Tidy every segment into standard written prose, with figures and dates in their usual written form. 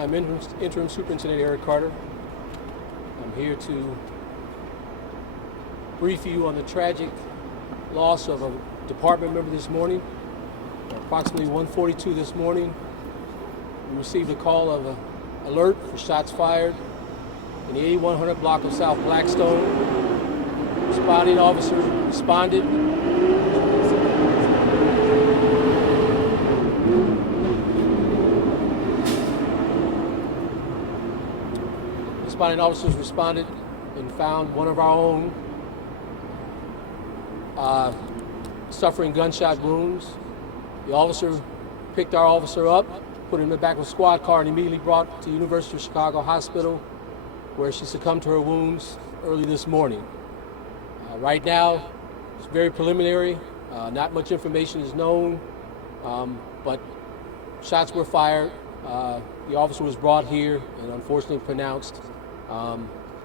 I'm Interim Superintendent Eric Carter. I'm here to brief you on the tragic loss of a department member this morning. Approximately 1:42 this morning, we received a call of an alert for shots fired in the 8100 block of South Blackstone. Responding officer responded. Responding officers responded and found one of our own suffering gunshot wounds. The officer picked our officer up, put him in the back of a squad car, and immediately brought to University of Chicago Hospital, where she succumbed to her wounds early this morning. Right now, it's very preliminary. Not much information is known, but shots were fired. The officer was brought here and unfortunately pronounced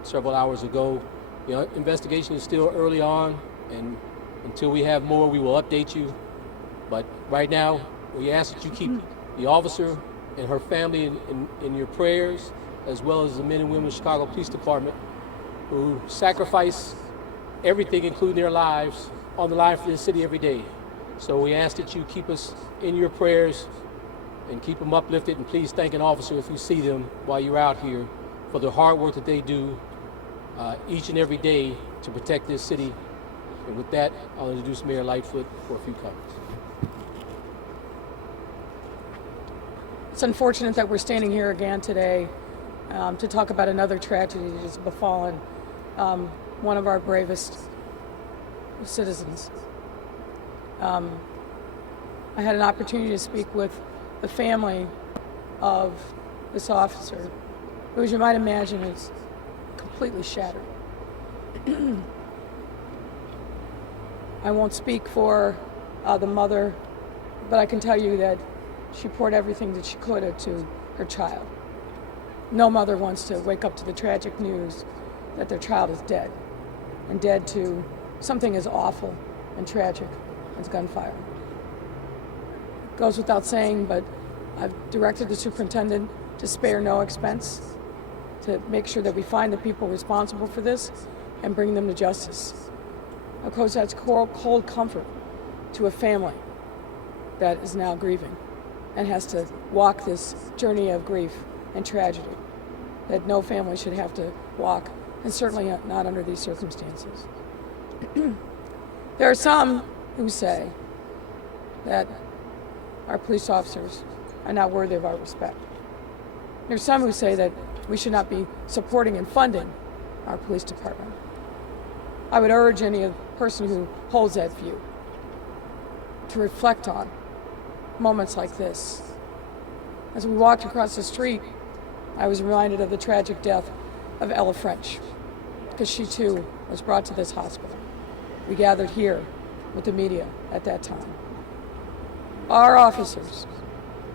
several hours ago. The investigation is still early on, and until we have more, we will update you. But right now, we ask that you keep the officer and her family in your prayers, as well as the men and women of the Chicago Police Department who sacrifice everything, including their lives, on the line for this city every day. So we ask that you keep us in your prayers and keep them uplifted, and please thank an officer if you see them while you're out here for the hard work that they do each and every day to protect this city. And with that, I'll introduce Mayor Lightfoot for a few comments. It's unfortunate that we're standing here again today to talk about another tragedy that has befallen one of our bravest citizens. I had an opportunity to speak with the family of this officer, who, as you might imagine, is completely shattered. I won't speak for the mother, but I can tell you that she poured everything that she could into her child. No mother wants to wake up to the tragic news that their child is dead, and dead to something as awful and tragic as gunfire. It goes without saying, but I've directed the superintendent to spare no expense to make sure that we find the people responsible for this and bring them to justice. Of course, that's cold comfort to a family that is now grieving and has to walk this journey of grief and tragedy that no family should have to walk, and certainly not under these circumstances. There are some who say that our police officers are not worthy of our respect. There are some who say that we should not be supporting and funding our police department. I would urge any person who holds that view to reflect on moments like this. As we walked across the street, I was reminded of the tragic death of Ella French, because she too was brought to this hospital. We gathered here with the media at that time. Our officers,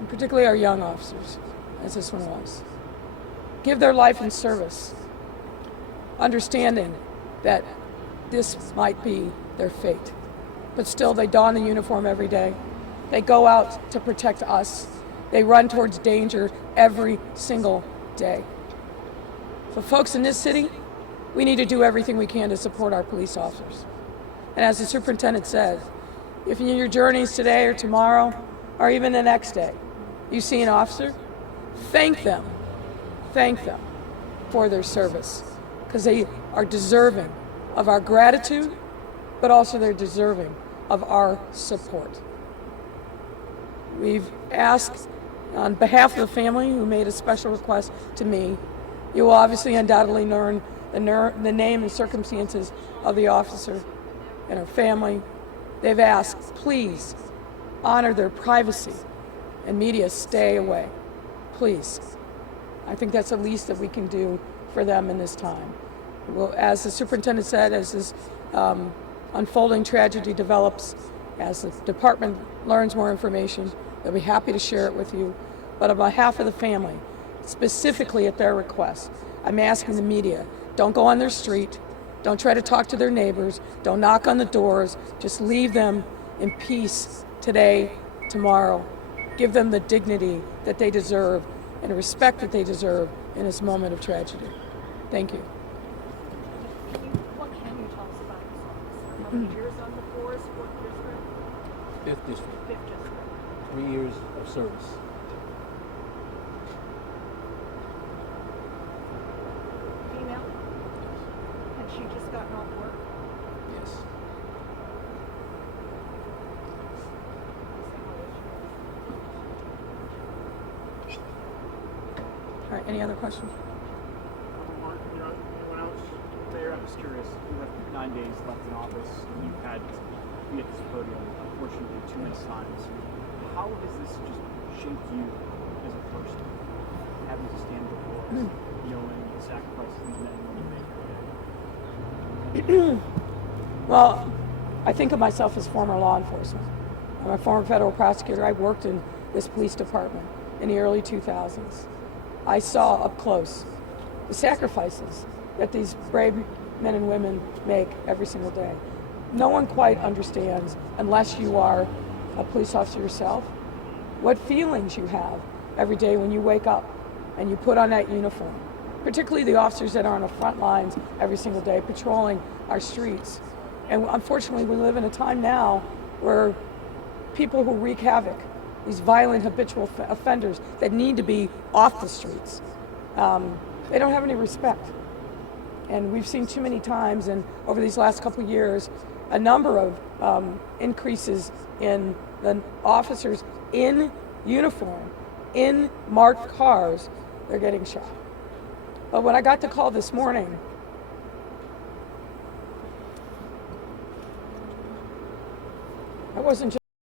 and particularly our young officers, as this one was, give their life in service, understanding that this might be their fate. But still, they don the uniform every day. They go out to protect us. They run towards danger every single day. So folks in this city, we need to do everything we can to support our police officers. And as the superintendent says, if in your journeys today or tomorrow, or even the next day, you see an officer, thank them for their service, because they are deserving of our gratitude, but also they're deserving of our support. We've asked, on behalf of the family who made a special request to me, you will obviously undoubtedly learn the name and circumstances of the officer and her family. They've asked, please honor their privacy and media stay away. Please. I think that's the least that we can do for them in this time. Well, as the superintendent said, as this unfolding tragedy develops, as the department learns more information, they'll be happy to share it with you. But on behalf of the family, specifically at their request, I'm asking the media, don't go on their street, don't try to talk to their neighbors, don't knock on the doors, just leave them in peace today, tomorrow. Give them the dignity that they deserve and the respect that they deserve in this moment of tragedy. Thank you. What can you tell us about this officer? How many years on the force? What district? 5th District, 5th district. 3 years of service. Female? Had she just gotten off work? Yes. All right, any other questions? Mark, anyone else there? I'm just curious. You have 9 days left in office, and you've had to be at this podium, unfortunately, too many times. How has this just shaped you as a person, having to stand before us, knowing the sacrifices these men and women make every day? Well, I think of myself as former law enforcement. I'm a former federal prosecutor. I worked in this police department in the early 2000s. I saw up close the sacrifices that these brave men and women make every single day. No one quite understands, unless you are a police officer yourself, what feelings you have every day when you wake up and you put on that uniform. Particularly the officers that are on the front lines every single day patrolling our streets. And unfortunately, we live in a time now where people who wreak havoc, these violent habitual offenders that need to be off the streets, they don't have any respect. And we've seen too many times, and over these last couple of years, a number of increases in the officers in uniform, in marked cars, they're getting shot. But when I got the call this morning, I wasn't just